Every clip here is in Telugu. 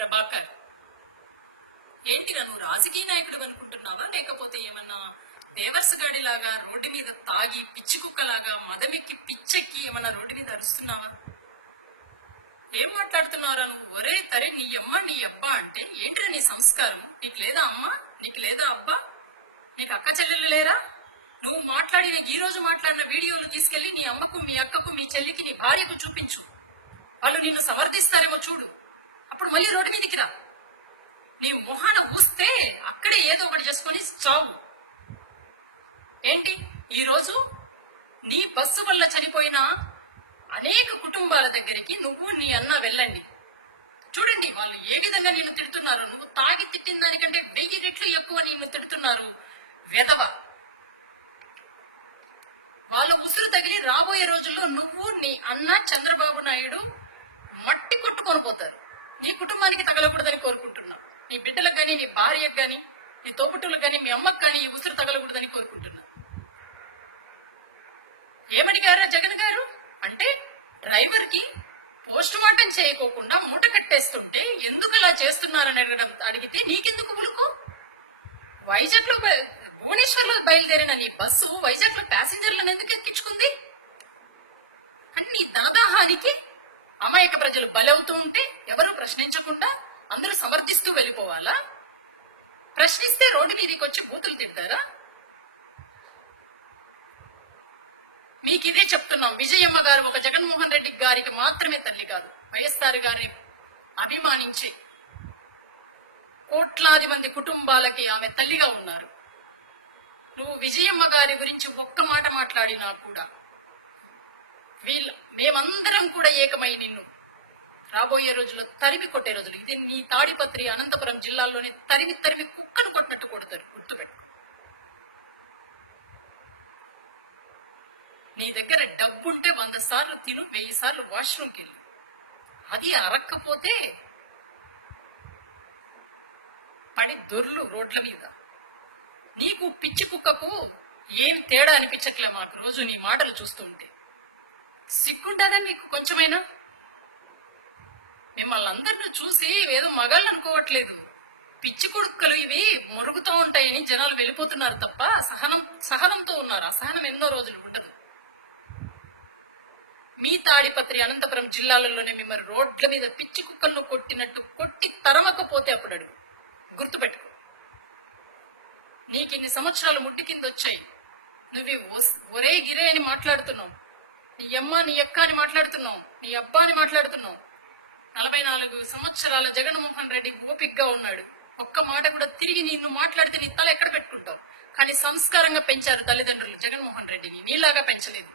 ప్రభాకర్, ఏంటిరా నువ్వు రాజకీయ నాయకుడు అనుకుంటున్నావా, లేకపోతే ఏమన్నా దేవర్స్ గాడిలాగా రోడ్డు మీద తాగి పిచ్చి కుక్కలాగా మదమెక్కి పిచ్చెక్కి ఏమన్నా రోడ్డు మీద అరుస్తున్నావా? ఏం మాట్లాడుతున్నావురా నువ్వు? ఒరే తరే, నీ అమ్మ నీ అబ్బా అంటే ఏంటిరా నీ సంస్కారం? నీకు లేదా అమ్మ? నీకు లేదా అబ్బా? నీకు అక్క చెల్లెలు లేరా? నువ్వు మాట్లాడిన ఈ రోజు మాట్లాడిన వీడియోలు తీసుకెళ్లి నీ అమ్మకు, మీ అక్కకు, మీ చెల్లికి, నీ భార్యకు చూపించు. వాళ్ళు నిన్ను సమర్థిస్తారేమో చూడు. అప్పుడు మళ్ళీ రోడ్డు మీదకి రా. నీ మొహాన ఊస్తే అక్కడే ఏదో ఒకటి చేసుకొని చావు. ఏంటి ఈరోజు నీ బస్సు వల్ల చనిపోయిన అనేక కుటుంబాల దగ్గరికి నువ్వు నీ అన్న వెళ్ళండి. చూడండి వాళ్ళు ఏ విధంగా నిన్ను తిడుతున్నారు. నువ్వు తాగి తిట్టిన దానికంటే 1000 రెట్లు ఎక్కువ నిన్ను తిడుతున్నారు. వెధవ. వాళ్ళ ఉసురు తగిలి రాబోయే రోజుల్లో నువ్వు, నీ అన్న చంద్రబాబు నాయుడు మట్టి కొట్టుకొని పోతారు. నీ కుటుంబానికి తగలకూడదని కోరుకుంటున్నా. నీ బిడ్డలకు గాని, నీ భార్యకు గాని, నీ తోబుట్టులకు గాని, మీ అమ్మకు గాని ఈ ఉసురు తగలకూడదని కోరుకుంటున్నా. ఏమడిగారా జగన్ గారు అంటే, డ్రైవర్ కి పోస్ట్ మార్టం చేయకోకుండా మూట కట్టేస్తుంటే ఎందుకు అలా చేస్తున్నారని అడిగితే నీకెందుకు ఉలుకు? వైజాగ్ లో భువనేశ్వర్ లో బయలుదేరిన నీ బస్సు వైజాగ్ లో ప్యాసింజర్లను ఎందుకు ఎక్కించుకుంది? అన్ని ధనదాహానికి అమాయక ప్రజలు బలవుతూ ఉంటే ఎవరు ప్రశ్నించకుండా అందరూ సమర్థిస్తూ వెళ్ళిపోవాలా? ప్రశ్నిస్తే రోడ్డు మీదకి వచ్చి బూతులు తిడతారా? మీకు ఇదే చెప్తున్నాం. విజయమ్మ గారు ఒక జగన్మోహన్ రెడ్డి గారికి మాత్రమే తల్లి కాదు, వైఎస్ఆర్ గారి అభిమానించి కోట్లాది మంది కుటుంబాలకి ఆమె తల్లిగా ఉన్నారు. నువ్వు విజయమ్మ గారి గురించి ఒక్క మాట మాట్లాడినా కూడా మేమందరం కూడా ఏకమై నిన్ను రాబోయే రోజుల్లో తరిమి కొట్టే రోజులు. ఇది నీ తాడిపత్రి, అనంతపురం జిల్లాల్లోనే తరిమి తరిమి కుక్కను కొట్టినట్టు కొడతారు. గుర్తుపెట్టు. నీ దగ్గర డబ్బుంటే 100 సార్లు తిను, 1000 సార్లు వాష్రూమ్కి వెళ్ళు. అది అరక్కపోతే పడి దొర్లు రోడ్ల మీద. నీకు పిచ్చి కుక్కకు ఏం తేడా అనిపించట్లే మాకు రోజు నీ మాటలు చూస్తుంటే. సిగ్గుంటుందా మీకు కొంచెమైనా? మిమ్మల్ని అందరినీ చూసి ఏదో మగాళ్ళు అనుకోవట్లేదు. పిచ్చి కుడుక్కలు ఇవి మురుగుతూ ఉంటాయని జనాలు వెళ్ళిపోతున్నారు తప్ప సహనంతో ఉన్నారు. అసహనం ఎన్నో రోజులు ఉండదు. మీ తాడిపత్రి, అనంతపురం జిల్లాలలోనే మిమ్మల్ని రోడ్ల మీద పిచ్చి కుక్కలను కొట్టినట్టు కొట్టి తరమకపోతే అప్పుడు అడుగు. గుర్తుపెట్టుకో. నీకు ఇన్ని సంవత్సరాలు ముడ్డి కింద వచ్చాయి. నువ్వు ఒరే గిరే అని మాట్లాడుతున్నావు. నీ అమ్మ నీ అక్క అని మాట్లాడుతున్నావు. నీ అబ్బా అని మాట్లాడుతున్నావు. 44 సంవత్సరాల జగన్మోహన్ రెడ్డి ఓపిక్గా ఉన్నాడు. ఒక్క మాట కూడా తిరిగి నిన్ను మాట్లాడితే నీ తల ఎక్కడ పెట్టుకుంటావు? కానీ సంస్కారంగా పెంచారు తల్లిదండ్రులు జగన్మోహన్ రెడ్డిని, నీలాగా పెంచలేదు.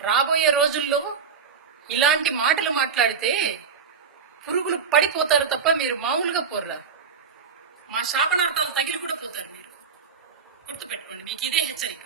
రాబోయే రోజుల్లో ఇలాంటి మాటలు మాట్లాడితే పురుగులు పడిపోతారు తప్ప మీరు మామూలుగా పోర్రా. మా శాపనార్థాలు తగిలి కూడా పోతారు మీరు. గుర్తుపెట్టుకోండి. మీకు ఇదే హెచ్చరిక.